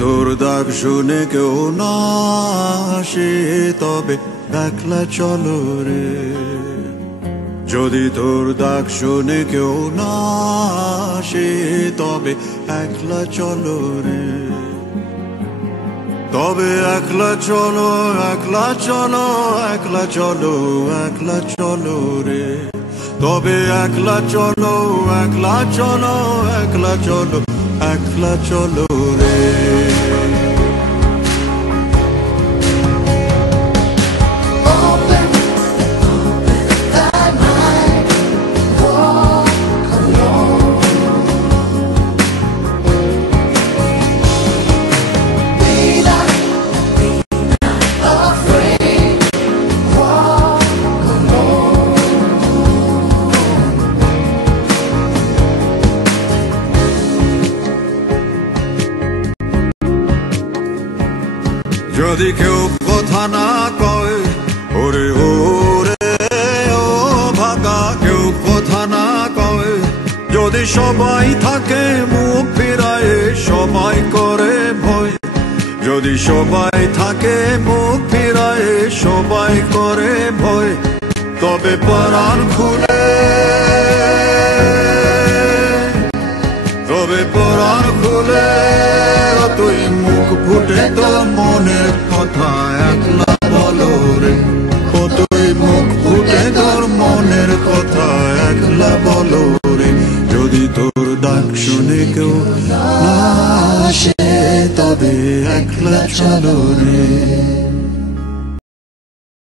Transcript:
তোর ডাক শুনে কেউ না আসে তবে একলা চলো রে। যদি তোর ডাক শুনে কেউ না আসে তবে একলা চলো রে। তবে একলা চলো, একলা চলো, একলা চলো, একলা চলো রে। তবে একলা চলো, একলা চলো, একলা চলো, একলা চলো রে। যদি কেউ কথা না কয় ওরে ওরে ও ভাগা, কেউ কথা না কয়, যদি সবাই থাকে মুখ ফিরায় সবাই করে ভয়। যদি সবাই থাকে মুখ ফিরায় সবাই করে ভয়, তবে পরাণ খুলে, তবে পরাণ খুলে তুই মুখ ফুটে তোর মনের কথা একলা বলো রে। ও তুই মুখ ফুটে তোর মনের কথা একলা বলো রে। যদি তোর ডাক শুনে কেউ না আসে তবে একলা চলো রে।